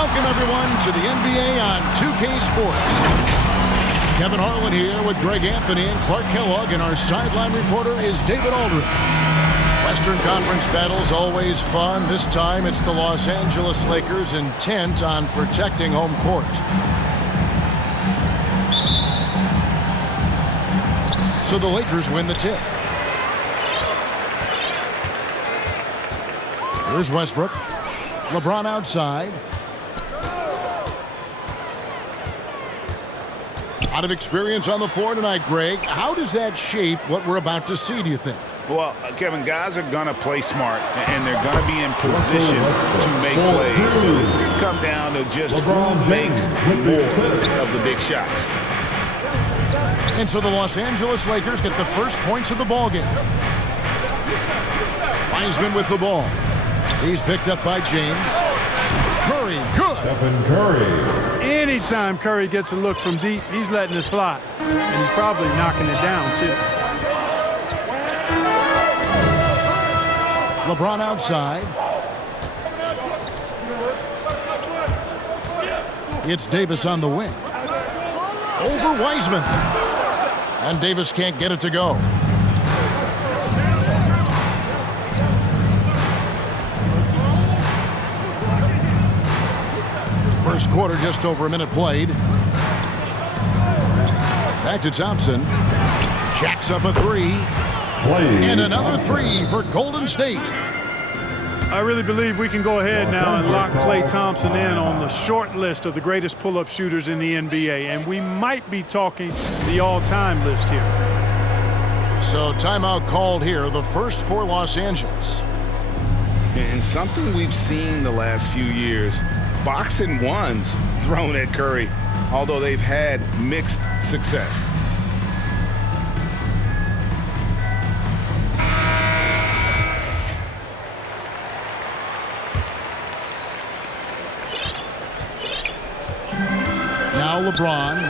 Welcome, everyone, to the NBA on 2K Sports. Kevin Harlan here with Greg Anthony and Clark Kellogg, and our sideline reporter is David Aldridge. Western Conference battles always fun. This time it's the Los Angeles Lakers intent on protecting home court. So the Lakers win the tip. Here's Westbrook. LeBron outside. A lot of experience on the floor tonight, Greg. How does that shape what we're about to see, do you think? Well, Kevin, guys are going to play smart, and they're going to be in position to make plays. So it's going to come down to just who makes more of the big shots. And so the Los Angeles Lakers get the first points of the ballgame. Wiseman with the ball. He's picked up by James. Curry, good. Stephen Curry. Anytime Curry gets a look from deep, he's letting it fly. And he's probably knocking it down, too. LeBron outside. It's Davis on the wing. Over Wiseman. And Davis can't get it to go. First quarter, just over a minute played. Back to Thompson. Jacks up a three. And another three for Golden State. I really believe we can go ahead now and lock Klay Thompson in on the short list of the greatest pull-up shooters in the NBA. And we might be talking the all-time list here. So timeout called here, the first for Los Angeles. And something we've seen the last few years, boxing ones thrown at Curry, although they've had mixed success. Now LeBron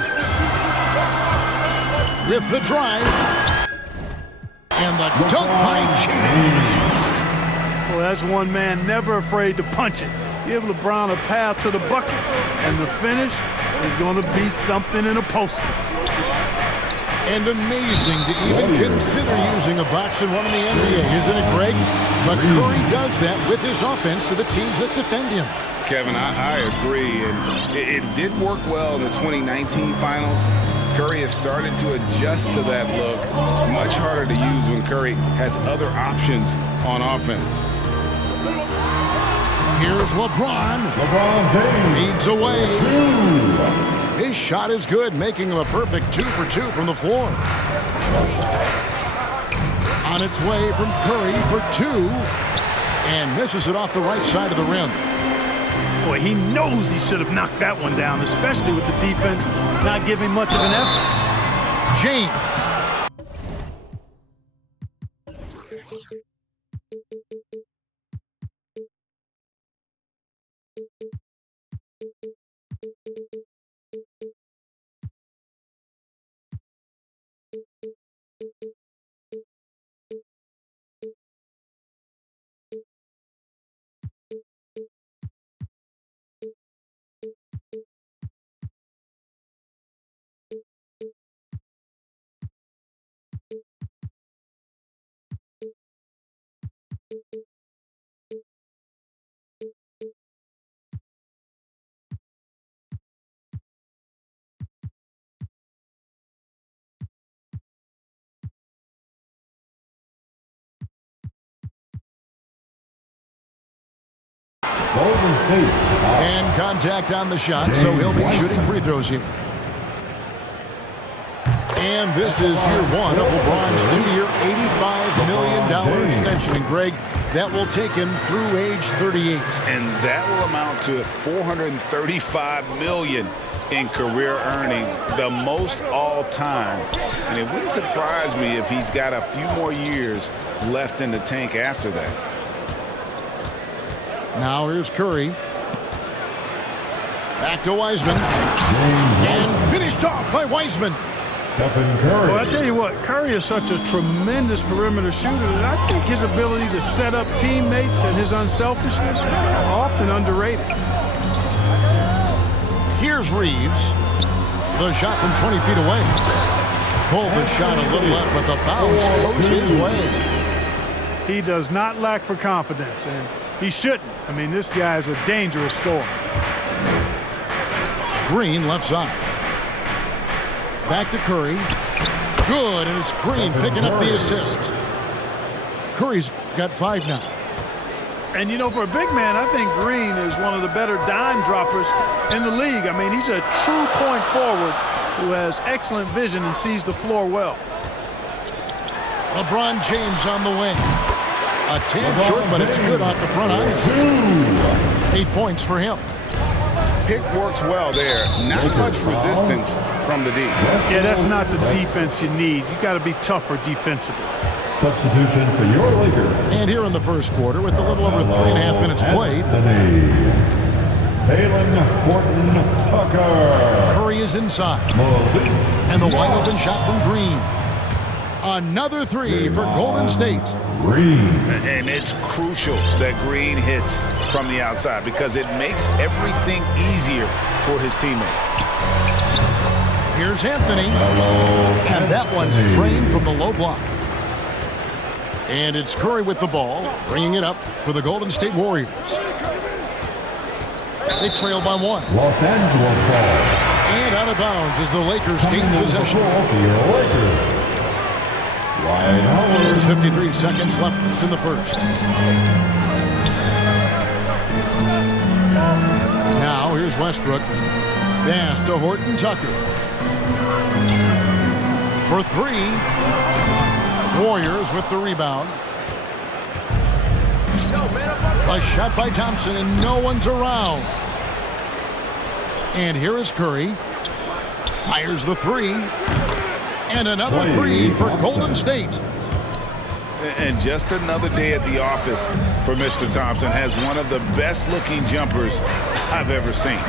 with the drive. And the dunk by James. Well, that's one man never afraid to punch it. Give LeBron a path to the bucket, and the finish is going to be something in a poster. And amazing to even consider using a box and one in the NBA, isn't it, Greg? But Curry does that with his offense to the teams that defend him. Kevin, I agree, and it did work well in the 2019 finals. Curry has started to adjust to that look. Much harder to use when Curry has other options on offense. Here's LeBron. LeBron James. Feeds away. His shot is good, making him a perfect 2 for 2 from the floor. On its way from Curry for 2. And misses it off the right side of the rim. Boy, he knows he should have knocked that one down, especially with the defense not giving much of an effort. James. Golden State. And contact on the shot, so he'll be shooting free throws here. And this is year one of LeBron's 2-year, $85 million extension. And Greg, that will take him through age 38. And that will amount to $435 million in career earnings, the most all time. And it wouldn't surprise me if he's got a few more years left in the tank after that. Now here's Curry. Back to Wiseman. And finished off by Wiseman. Stephen Curry. Well, I tell you what, Curry is such a tremendous perimeter shooter that I think his ability to set up teammates and his unselfishness are often underrated. Here's Reeves. The shot from 20 feet away. Pulled the shot a little left, but the bounce goes his way. He does not lack for confidence, and he shouldn't. I mean, this guy is a dangerous scorer. Green left side. Back to Curry. Good, and it's Green picking up the assist. Curry's got 5 now. And, you know, for a big man, I think Green is one of the better dime droppers in the league. I mean, he's a true point forward who has excellent vision and sees the floor well. LeBron James on the wing. A tad short, but it's good off the front iron. 8 points for him. Pick works well there. Not much resistance from the D. Yeah, that's not the defense you need. You got to be tougher defensively. Substitution for your Lakers. And here in the first quarter, with a little over 3.5 minutes played, Talen Horton-Tucker. Curry is inside. And the wide open shot from Green. Another 3 for Golden State. Green. And it's crucial that Green hits from the outside because it makes everything easier for his teammates. Here's Anthony. And that one's drained from the low block. And it's Curry with the ball, bringing it up for the Golden State Warriors. They trail by 1. Los Angeles ball. And out of bounds as the Lakers gain possession. There's 53 seconds left in the first. Now here's Westbrook. Pass to Horton-Tucker. For 3. Warriors with the rebound. A shot by Thompson, and no one's around. And here is Curry. Fires the 3. And another 3 for Golden State. And just another day at the office for Mr. Thompson. Has one of the best-looking jumpers I've ever seen.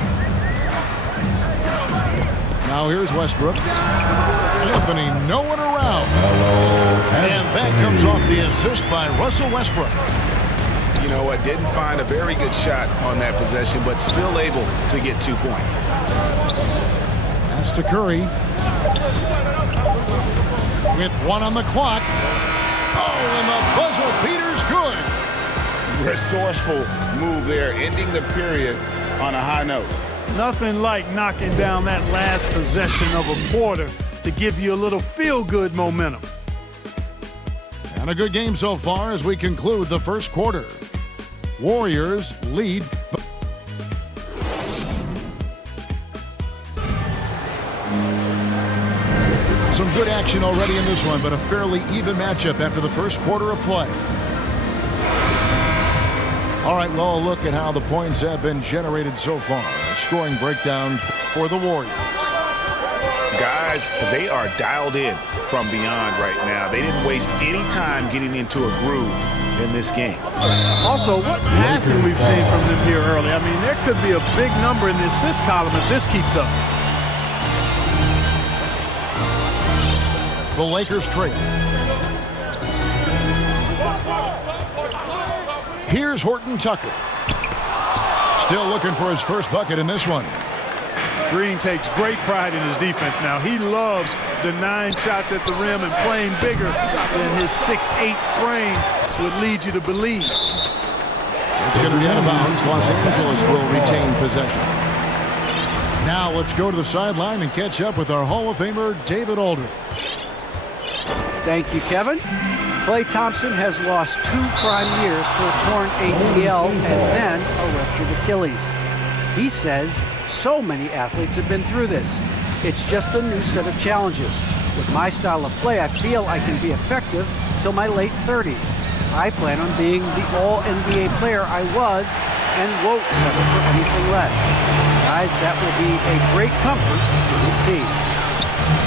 Now here's Westbrook. Anthony, no one around. And that comes off the assist by Russell Westbrook. You know, I didn't find a very good shot on that possession, but still able to get 2 points. Pass to Curry. With 1 on the clock. Oh, and the buzzer beater's good. Resourceful move there, ending the period on a high note. Nothing like knocking down that last possession of a quarter to give you a little feel-good momentum. And a good game so far as we conclude the first quarter. Warriors lead. Some good action already in this one, but a fairly even matchup after the first quarter of play. All right, well, look at how the points have been generated so far. A scoring breakdown for the Warriors. Guys, they are dialed in from beyond right now. They didn't waste any time getting into a groove in this game. Also, what passing we've seen from them here early. I mean, there could be a big number in the assist column if this keeps up. The Lakers trail. Here's Horton-Tucker. Still looking for his first bucket in this one. Green takes great pride in his defense now. He loves denying shots at the rim and playing bigger than his 6'8" frame would lead you to believe. It's going to be out of bounds. Los Angeles will retain possession. Now let's go to the sideline and catch up with our Hall of Famer, David Aldridge. Thank you, Kevin. Klay Thompson has lost 2 prime years to a torn ACL and then a ruptured Achilles. He says so many athletes have been through this. It's just a new set of challenges. With my style of play, I feel I can be effective till my late 30s. I plan on being the all-NBA player I was and won't settle for anything less. Guys, that will be a great comfort to his team.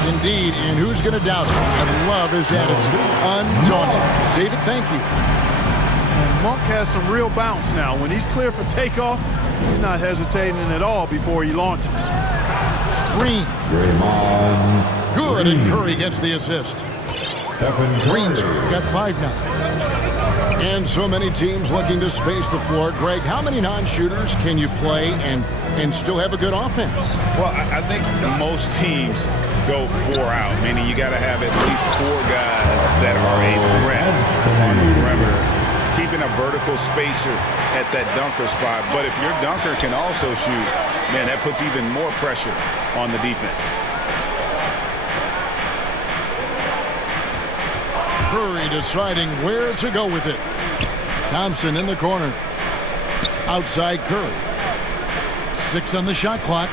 Indeed, and who's going to doubt it? I love his attitude. Undaunted. David, thank you. And Monk has some real bounce now. When he's clear for takeoff, he's not hesitating at all before he launches. Green. Draymond. Good, and Curry gets the assist. Stephen Green's Curry. got 5 now. And so many teams looking to space the floor. Greg, how many non-shooters can you play and still have a good offense? Well, I think most teams go 4 out, meaning you got to have at least 4 guys that are a threat on the perimeter, keeping a vertical spacer at that dunker spot. But if your dunker can also shoot, man, that puts even more pressure on the defense. Curry deciding where to go with it. Thompson in the corner. Outside Curry. 6 on the shot clock.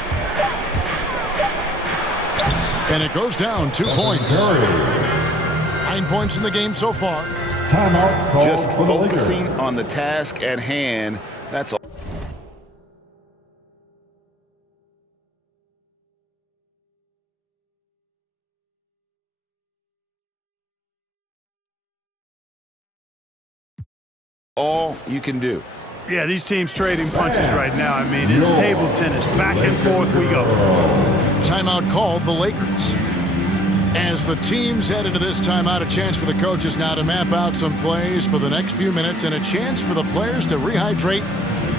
And it goes down 2 points. 9 points in the game so far. Timeout called Just for the Lakers. focusing on the task at hand. That's all. All you can do. Yeah, these teams trading punches right now. I mean, it's table tennis. Back and forth we go. Timeout called the Lakers. As the teams head into this timeout, a chance for the coaches now to map out some plays for the next few minutes and a chance for the players to rehydrate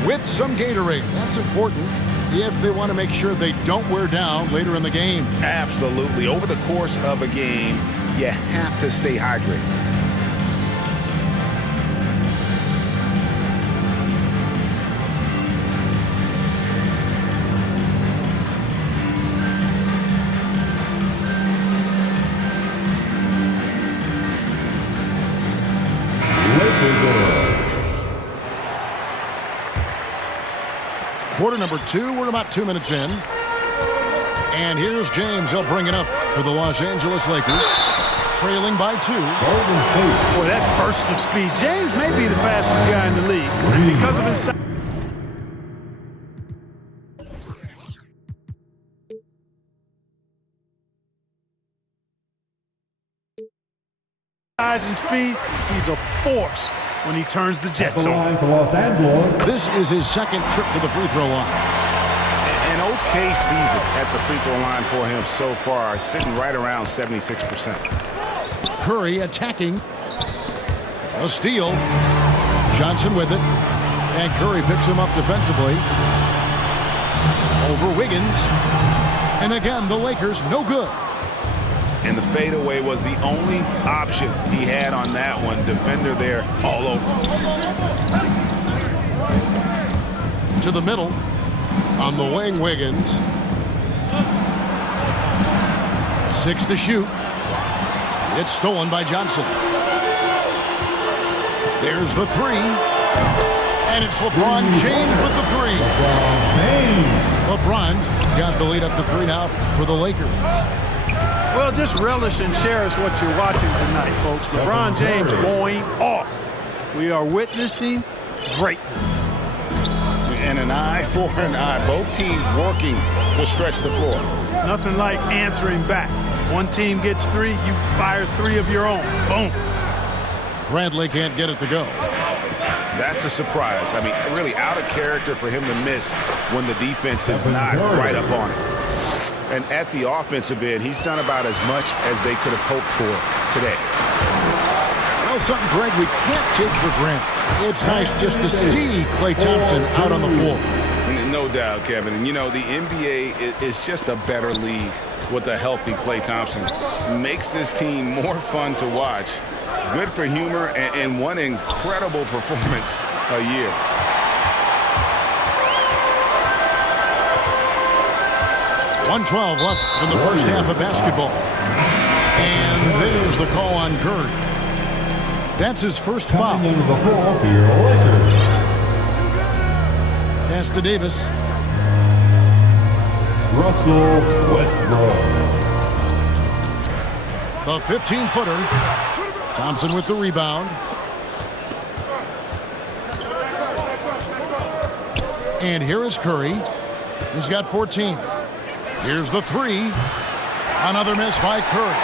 with some Gatorade. That's important if they want to make sure they don't wear down later in the game. Absolutely. Over the course of a game, you have to stay hydrated. Quarter number 2, we're about 2 minutes in. And here's James. He'll bring it up for the Los Angeles Lakers. Trailing by 2. Boy, that burst of speed. James may be the fastest guy in the league because of his size. And speed, he's a force when he turns the Jets on. For Los Angeles. This is his second trip to the free throw line. An okay season at the free throw line for him so far, sitting right around 76%. Curry attacking. A steal. Johnson with it. And Curry picks him up defensively. Over Wiggins. And again, the Lakers no good. And the fadeaway was the only option he had on that one. Defender there all over. To the middle. On the wing, Wiggins. 6 to shoot. It's stolen by Johnson. There's the 3. And it's LeBron James with the 3. LeBron's got the lead up to 3 now for the Lakers. Well, just relish and cherish what you're watching tonight, folks. LeBron James going off. We are witnessing greatness. And an eye for an eye. Both teams working to stretch the floor. Nothing like answering back. One team gets 3, you fire 3 of your own. Boom. Bradley can't get it to go. That's a surprise. I mean, really out of character for him to miss when the defense is not right up on it. And at the offensive end, he's done about as much as they could have hoped for today. You know something, Greg, we can't take for granted. It's nice just to see Klay Thompson out on the floor. No doubt, Kevin. And, you know, the NBA is just a better league with a healthy Klay Thompson. Makes this team more fun to watch. Good for humor and one incredible performance a year. .112 left in the first half of basketball. And there's the call on Curry. That's his first foul. Coming into the floor for your Lakers. Pass to Davis. Russell Westbrook. The 15-footer. Thompson with the rebound. And here is Curry. He's got 14. Here's the 3. Another miss by Curry.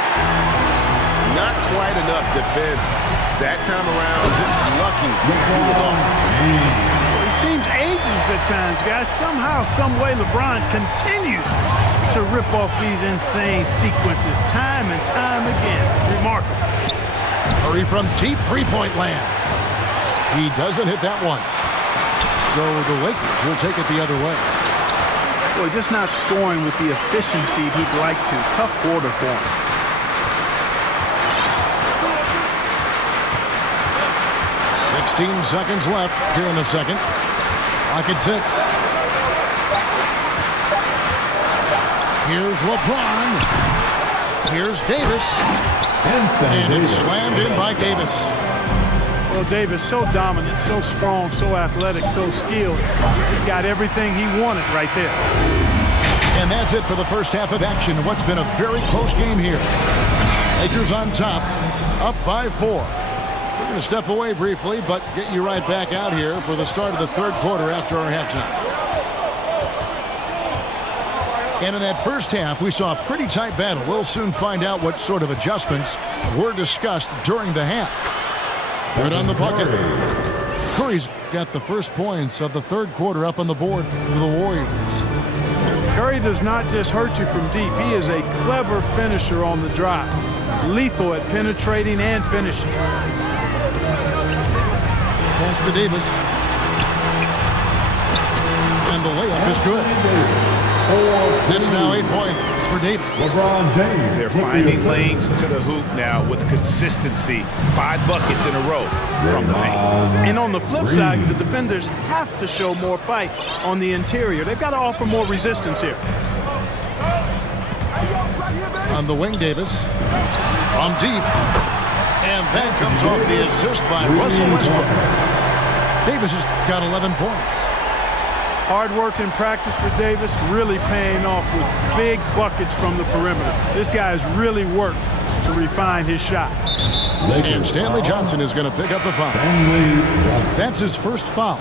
Not quite enough defense that time around. Just lucky he was off. Well, he seems ageless at times, guys. Somehow, some way, LeBron continues to rip off these insane sequences time and time again. Remarkable. Curry from deep three-point land. He doesn't hit that one. So the Lakers will take it the other way. Boy, just not scoring with the efficiency he'd like to. Tough quarter for him. 16 seconds left here in the second. Clock at 6. Here's LeBron. Here's Davis. And it's slammed in by Davis. Well, Davis, so dominant, so strong, so athletic, so skilled. He got everything he wanted right there. And that's it for the first half of action. What's been a very close game here. Lakers on top, up by 4. We're going to step away briefly, but get you right back out here for the start of the third quarter after our halftime. And in that first half, we saw a pretty tight battle. We'll soon find out what sort of adjustments were discussed during the half. Good on the bucket. Curry's got the first points of the third quarter up on the board for the Warriors. Curry does not just hurt you from deep. He is a clever finisher on the drive. Lethal at penetrating and finishing. Pass to Davis. And the layup is good. That's now 8 points for Davis. LeBron James. They're finding lanes to the hoop now with consistency. 5 buckets in a row from the paint. And on the flip side, the defenders have to show more fight on the interior. They've got to offer more resistance here. On the wing, Davis. From deep. And that comes off the assist by Russell Westbrook. Davis has got 11 points. Hard work in practice for Davis, really paying off with big buckets from the perimeter. This guy has really worked to refine his shot. And Stanley Johnson is going to pick up the foul. That's his first foul.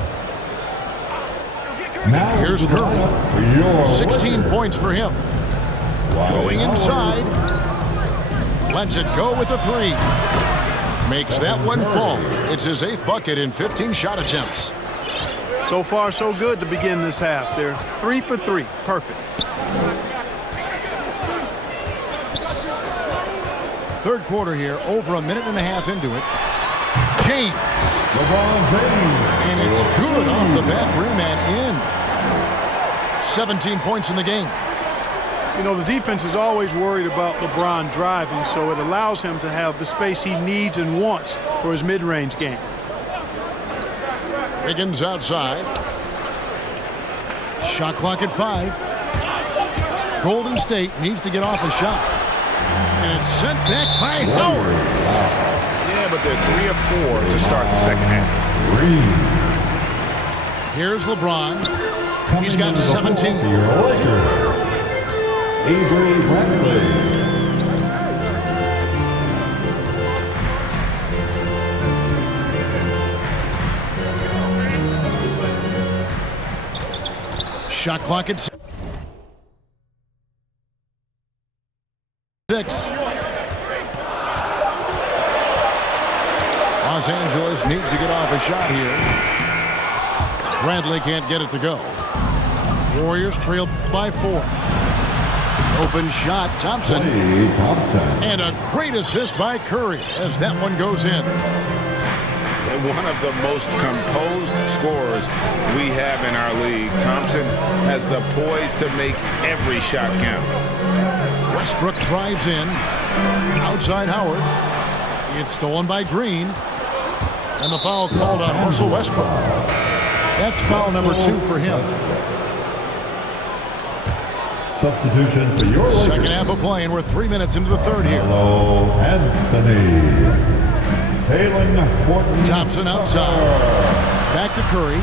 Here's Curry. 16 points for him. Going inside. Lets it go with a 3. Makes that one fall. It's his 8th bucket in 15 shot attempts. So far, so good to begin this half. They're 3 for 3. Perfect. Third quarter here, over a minute and a half into it. James. LeBron James. And it's good off the back rim and in. 17 points in the game. You know, the defense is always worried about LeBron driving, so it allows him to have the space he needs and wants for his mid-range game. Wiggins outside. Shot clock at 5. Golden State needs to get off a shot. And it's sent back by Howard. Yeah, but they're 3 of 4 to start the second half. Here's LeBron. He's got 17. Avery Bradley. Shot clock at 6. Los Angeles needs to get off a shot here. Bradley can't get it to go. Warriors trail by 4. Open shot, Thompson. And a great assist by Curry as that one goes in. One of the most composed scorers we have in our league. Thompson has the poise to make every shot count. Westbrook drives in. Outside Howard. It's stolen by Green. And the foul called on Russell Westbrook. That's foul number 2 for him. Substitution for your second half of play, and we're 3 minutes into the third here. Hello, Anthony. Taylor Horton. Thompson outside. Back to Curry.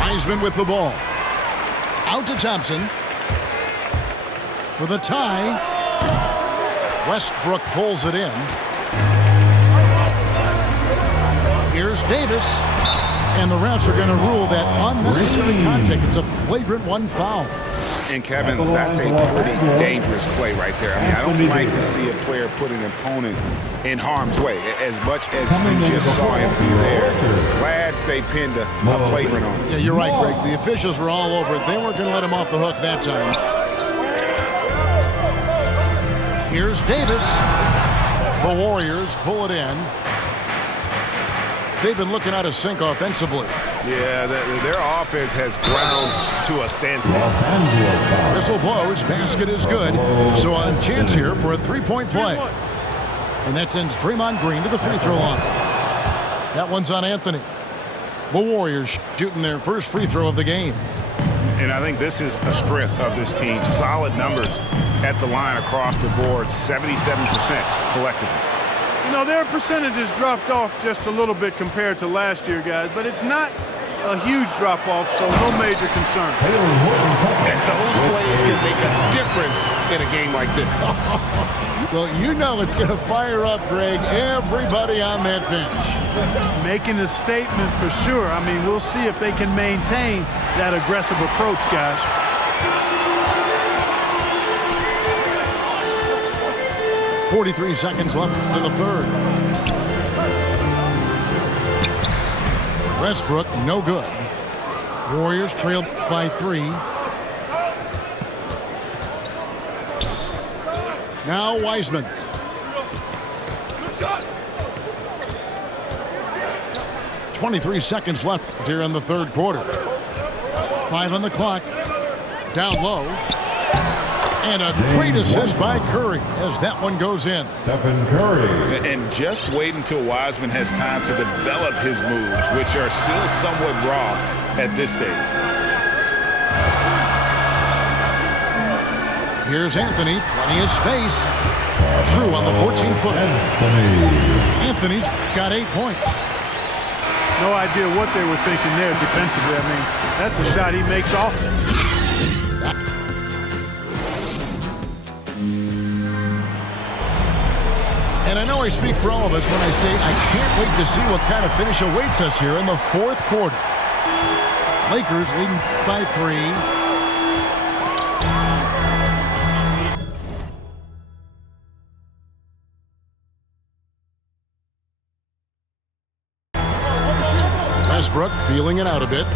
Wiseman with the ball. Out to Thompson. For the tie. Westbrook pulls it in. Here's Davis. And the refs are going to rule that unnecessary contact. It's a flagrant 1 foul. And Kevin, that's a pretty dangerous play right there. I mean, I don't like to see a player put an opponent in harm's way. As much as you just saw him be there, glad they pinned a flagrant on him. Yeah, you're right, Greg. The officials were all over it. They weren't going to let him off the hook that time. Here's Davis. The Warriors pull it in. They've been looking out of sync offensively. Yeah, their offense has ground to a standstill. Los Angeles foul. Whistle blows. Basket is good. So a chance here for a three-point play. And that sends Draymond Green to the free throw line. That one's on Anthony. The Warriors shooting their first free throw of the game. And I think this is a strength of this team. Solid numbers at the line across the board, 77% collectively. You know, their percentages dropped off just a little bit compared to last year, guys, but it's not a huge drop-off, so no major concern. And those plays can make a difference in a game like this. Well, you know it's going to fire up, Greg, everybody on that bench. Making a statement for sure. I mean, we'll see if they can maintain that aggressive approach, guys. .43 seconds left in the third. Westbrook, no good. Warriors trail by 3. Now Wiseman. .23 seconds left here in the third quarter. 5 on the clock. Down low. And a great assist by Curry as that one goes in. Stephen Curry. And just wait until Wiseman has time to develop his moves, which are still somewhat raw at this stage. Here's Anthony, plenty of space. True on the 14-footer. Anthony's got 8 points. No idea what they were thinking there defensively. I mean, that's a shot he makes often. And I know I speak for all of us when I say I can't wait to see what kind of finish awaits us here in the fourth quarter. Lakers leading by 3. Westbrook feeling it out a bit.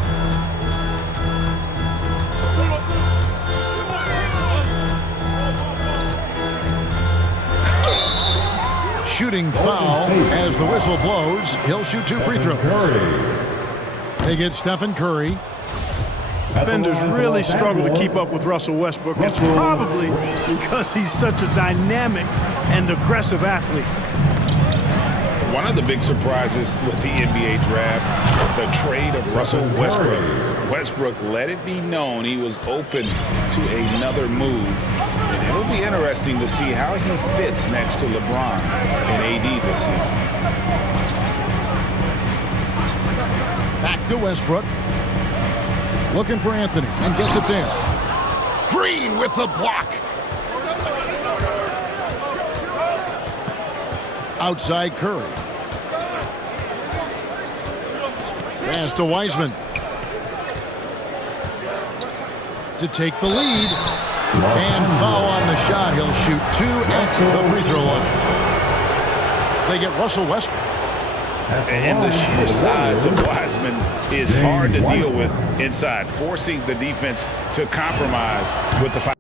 Shooting foul as the whistle blows. He'll shoot 2 free throws. They get Stephen Curry. Defenders really struggle to keep up with Russell Westbrook. It's probably because he's such a dynamic and aggressive athlete. One of the big surprises with the NBA draft, the trade of Russell Westbrook. Westbrook let it be known he was open to another move. And it'll be interesting to see how he fits next to LeBron and AD this season. Back to Westbrook. Looking for Anthony and gets it there. Green with the block. Outside Curry. Pass to Wiseman. To take the lead. And foul on the shot. He'll shoot 2 at the free throw line. They get Russell Westbrook. And the sheer size of Wiseman is hard to deal with inside, forcing the defense to compromise with the foul.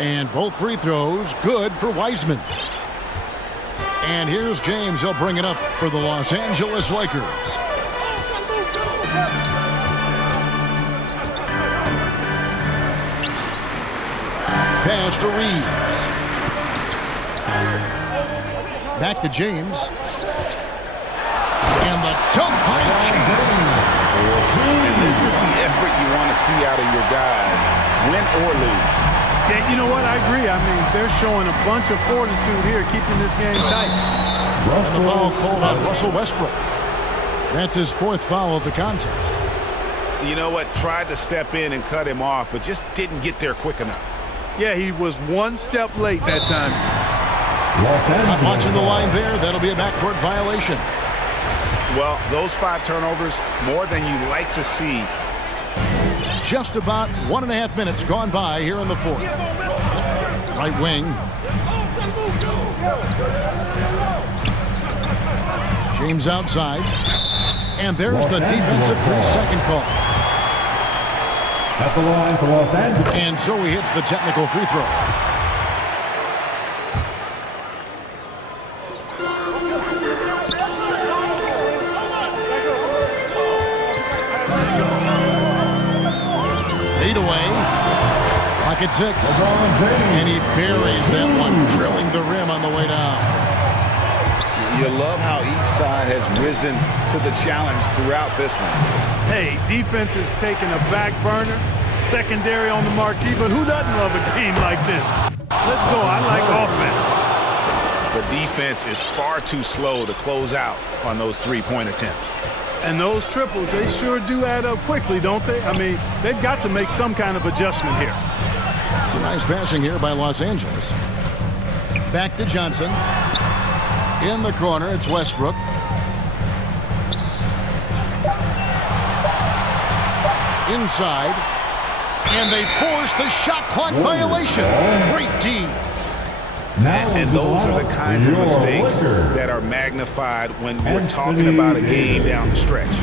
And both free throws good for Wiseman. And here's James. He'll bring it up for the Los Angeles Lakers. Pass to Reeves. Back to James. And the dunk by James. And this is the effort you want to see out of your guys, win or lose. Yeah, you know what? I agree. I mean, they're showing a bunch of fortitude here, keeping this game tight. And the foul called on Russell Westbrook. That's his fourth foul of the contest. You know what? Tried to step in and cut him off, but just didn't get there quick enough. Yeah, he was one step late that time. Not watching the line there. That'll be a backcourt violation. Well, those 5 turnovers, more than you like to see. Just about 1.5 minutes gone by here in the fourth. Right wing. James outside. And there's the defensive 3-second call. At the line for Los Angeles. And so he hits the technical free throw. Fade away. Pocket 6. And he buries that one, drilling the rim on the way down. You love how each side has risen to the challenge throughout this one. Hey, defense is taking a back burner, secondary on the marquee, but who doesn't love a game like this? Let's go. I like offense. The defense is far too slow to close out on those 3-point attempts. And those triples, they sure do add up quickly, don't they? I mean, they've got to make some kind of adjustment here. Some nice passing here by Los Angeles. Back to Johnson. In the corner, it's Westbrook. Inside. And they force the shot clock violation. Great D. And those are the kinds of mistakes that are magnified when we're talking about a game down the stretch.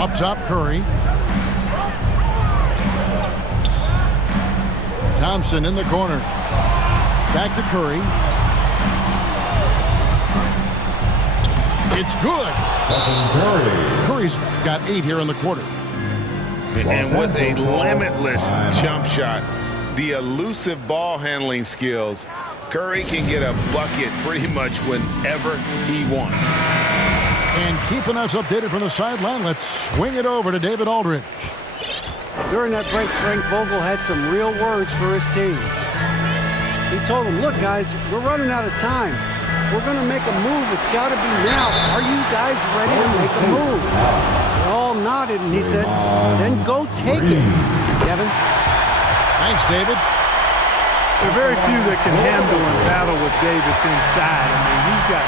Up top, Curry. Thompson in the corner. Back to Curry. It's good. Curry's got 8 here in the quarter. And with a limitless jump shot, the elusive ball handling skills, Curry can get a bucket pretty much whenever he wants. And keeping us updated from the sideline, let's swing it over to David Aldridge. During that break, Frank Vogel had some real words for his team. He told them, look, guys, we're running out of time. If we're going to make a move, it's got to be now. Are you guys ready to make a move? They all nodded, and he said, then go take it. Kevin? Thanks, David. There are very few that can handle and battle with Davis inside. I mean, he's got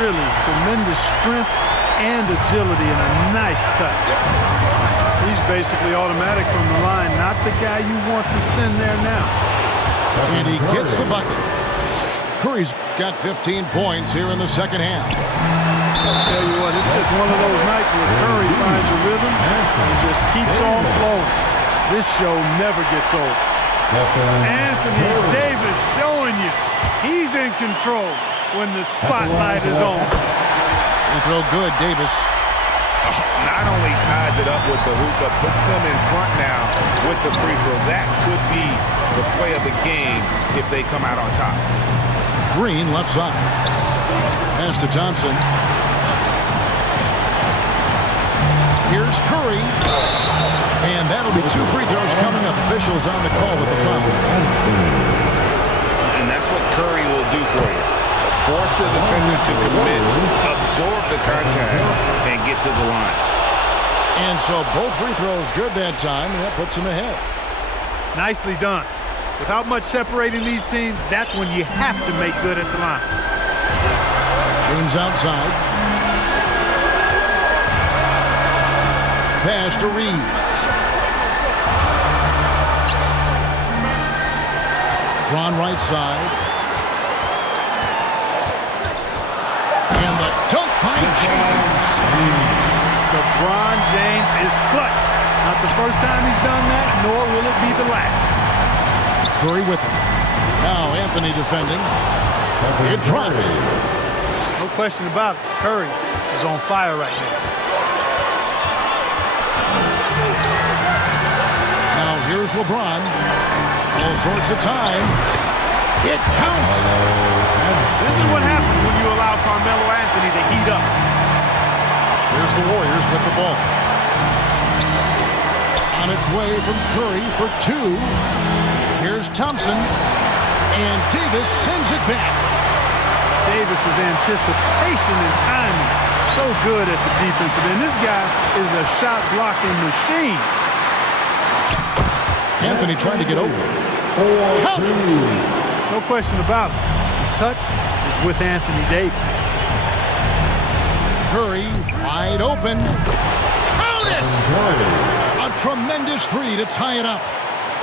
really tremendous strength and agility and a nice touch. He's basically automatic from the line, not the guy you want to send there now. And he gets the bucket. Curry's got 15 points here in the second half. I'll tell you what, it's just one of those nights where Curry finds a rhythm and just keeps on flowing. This show never gets old. Anthony Davis showing you he's in control when the spotlight is on. Free throw good, Davis. Not only ties it up with the hoop, but puts them in front now with the free throw. That could be the play of the game if they come out on top. Green left side. Pass to Thompson. Here's Curry. And that'll be 2 free throws coming up. Officials on the call with the foul. And that's what Curry will do for you. Force the defender to commit, absorb the contact, and get to the line. And so both free throws good that time, and that puts him ahead. Nicely done. Without much separating these teams, that's when you have to make good at the line. James outside. Pass to Reeves. Ron right side. And the dunk by James. LeBron James is clutch. Not the first time he's done that, nor will it be the last. Curry with him. Now Anthony defending. It drops. No question about it. Curry is on fire right now. Now here's LeBron. All sorts of time. It counts. This is what happens when you allow Carmelo Anthony to heat up. Here's the Warriors with the ball. On its way from Curry for 2. Here's Thompson. And Davis sends it back. Davis's anticipation and timing, so good at the defensive end. This guy is a shot-blocking machine. Anthony trying to get open. Count it. No question about it. The touch is with Anthony Davis. Curry wide open. Count it! A tremendous three to tie it up.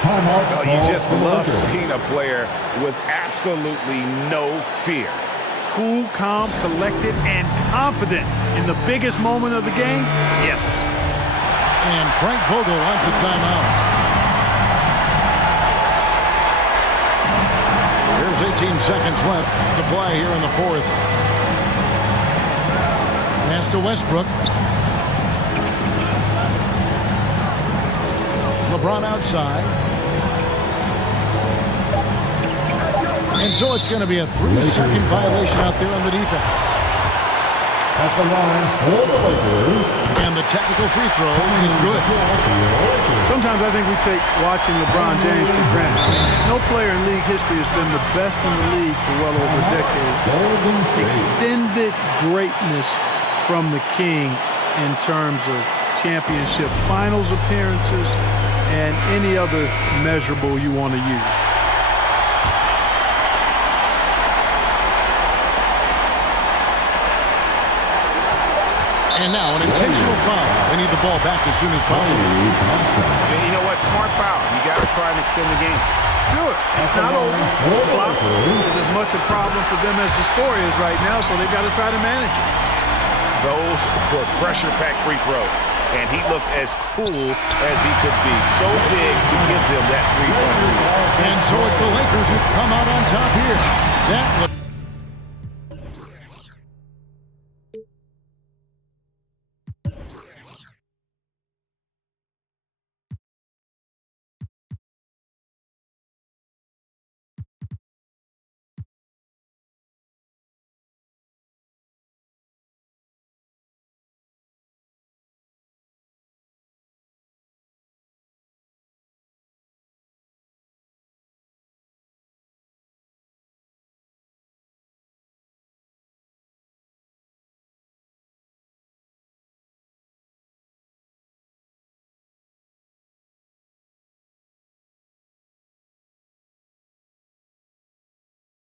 Oh, you just love seeing a player with absolutely no fear. Cool, calm, collected, and confident in the biggest moment of the game? Yes. And Frank Vogel wants a timeout. Here's 18 seconds left to play here in the fourth. Pass to Westbrook. LeBron outside. And so it's going to be a 3-second violation out there on the defense. At the line for the Lakers. And the technical free throw is good. Sometimes I think we take watching LeBron James for granted. No player in league history has been the best in the league for well over a decade. Extended greatness from the King in terms of championship finals appearances and any other measurable you want to use. And now an intentional foul. They need the ball back as soon as possible. Yeah, you know what? Smart foul. You got to try and extend the game. Sure, it's not over. The clock is as much a problem for them as the score is right now, so they've got to try to manage it. Those were pressure-packed free throws, and he looked as cool as he could be. So big to give them that 3-point lead. And so it's the Lakers who come out on top here. That was